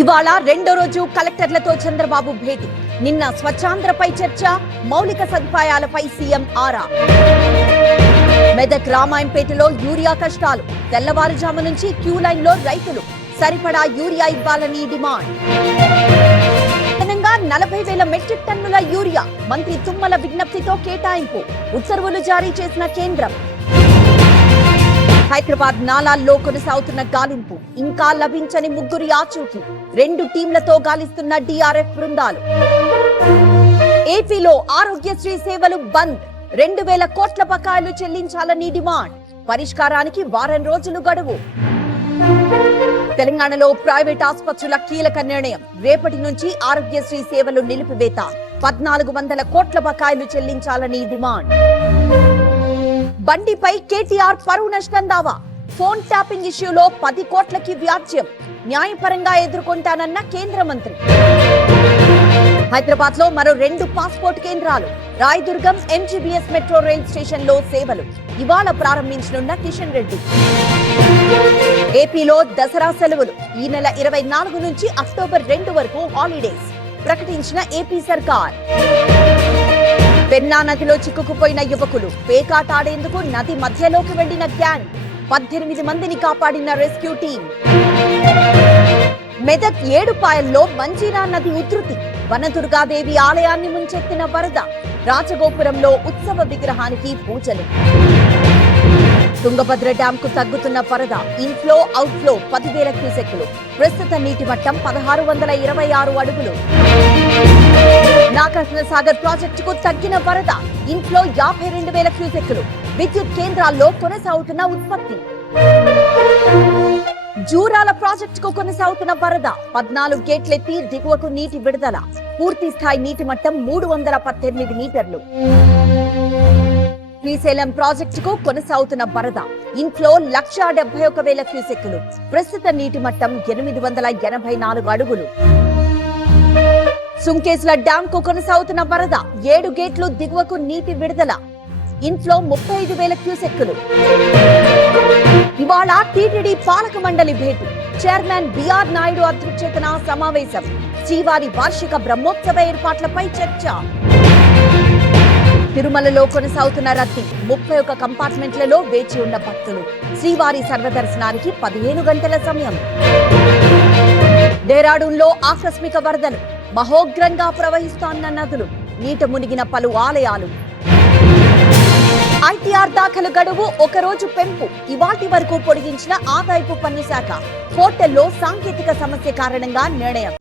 ఇవాళ రెండో రోజు కలెక్టర్లతో చంద్రబాబు భేటీ. నిన్న స్వచ్ఛాంధ్రపై చర్చ, మౌలిక సదుపాయాలపై సీఎం ఆరా. మెదక్ రామాయంపేటలో యూరియా కష్టాలు. తెల్లవారుజాము నుంచి క్యూ లైన్ లో రైతులు. సరిపడా యూరియా ఇవ్వాలని డిమాండ్. అదనంగా 40,000 మెట్రిక్ టన్నుల యూరియా మంత్రి తుమ్మల విజ్ఞప్తితో కేటాయింపు. ఉత్తర్వులు జారీ చేసిన కేంద్రం. హైదరాబాద్ నాలాల్లో కొనసాగుతున్న గాలింపు. ఇంకా లభించని ముగ్గురి ఆచూకీ. 2 టీంలతో గాలిస్తున్న డిఆర్ఎఫ్ బృందాలు. ఏపీలో ఆరోగ్యశ్రీ సేవలు బంద్. 2,000 కోట్ల బకాయిలు చెల్లించాలని డిమాండ్. పరిష్కారానికి వారం రోజులు గడువు. తెలంగాణలో ప్రైవేట్ ఆసుపత్రుల కీలక నిర్ణయం. రేపటి నుంచి ఆరోగ్యశ్రీ సేవలు నిలిపివేత. 1,400 కోట్ల బకాయిలు చెల్లించాలని డిమాండ్. బండిపై కేటీఆర్ పరువు నష్టం దావా. ఫోన్ ట్యాపింగ్ ఇష్యూలో 10 కోట్లకి వ్యాజ్యం. న్యాయపరంగా ఎదుర్కొంటానన్న కేంద్ర మంత్రి. హైదరాబాద్ లో మరో 2 పాస్పోర్ట్ కేంద్రాలు. Rayadurgam MGBS metro rail station లో సేవలు. ఇవాళ ప్రారంభించనున్న కిషన్ రెడ్డి. ఏపీలో దసరా సెలవులు. ఈ నెల 24 నుంచి అక్టోబర్ 2 వరకు హాలిడేస్ ప్రకటించిన ఏపీ సర్కార్. పెన్నా నదిలో చిక్కుకుపోయిన యువకులు. పేకాట ఆడేందుకు నది మధ్యలోకి వెళ్లిన గ్యాంగ్. 18 మందిని కాపాడిన రెస్క్యూ టీం. మెదక్ ఏడుపాయల్లో మంజీరా నది ఉధృతి. వనదుర్గాదేవి ఆలయాన్ని ముంచెత్తిన వరద. రాజగోపురంలో ఉత్సవ విగ్రహానికి పూజలు. తుంగభద్ర డ్యాం కు తగ్గుతున్న వరద. Inflow outflow 10,000 క్యూసెక్కులు. ప్రస్తుత నీటి మట్టం 1,626 అడుగులు. నాగార్జున సాగర్ ప్రాజెక్టుకు తగ్గిన వరద. ఇన్ఫ్లో 52,000 క్యూసెక్కులు. విద్యుత్ కేంద్రాల్లో కొనసాగుతున్న ఉత్పత్తి. జూరాల ప్రాజెక్టుకు కొనసాగుతున్న వరద. 14 గేట్లెత్తి దిగువకు నీటి విడుదల. పూర్తి స్థాయి నీటి మట్టం 318 మీటర్లు. శ్రీశైలం ప్రాజెక్టుకు కొనసాగుతున్న వరద. ఇన్ఫ్లో 1,71,000 క్యూసెక్కులు. ప్రస్తుత నీటి మట్టం 884 అడుగులు. సుంకేశ్ల డ్యాం కు కొనసాగుతున్న వరద. 7 గేట్లు దిగువకు నీటి విడుదల. ఇన్ఫ్లో 35,000 క్యూసెక్కులు. ఇవాళ టీటీడీ పాలక మండలి భేటీ. చైర్మన్ బిఆర్ నాయుడు అధ్యక్షతన సమావేశం. శ్రీవారి వార్షిక బ్రహ్మోత్సవ ఏర్పాట్లపై చర్చ. తిరుమలలో కొనసాగుతున్న రద్దీ. 31 కంపార్ట్మెంట్లలో వేచి ఉన్న భక్తులు. శ్రీవారి సర్వదర్శనానికి 15 గంటల సమయం. డేరాడూన్లో ఆకస్మిక వరదలు. మహోగ్రంగా ప్రవహిస్తోన్న నదులు. నీట మునిగిన పలు ఆలయాలు. ఐటీఆర్ దాఖలు గడువు 1 రోజు పెంపు. ఇవాటి వరకు పొడిగించిన ఆదాయపు పన్ను శాఖ. పోర్టల్లో సాంకేతిక సమస్య కారణంగా నిర్ణయం.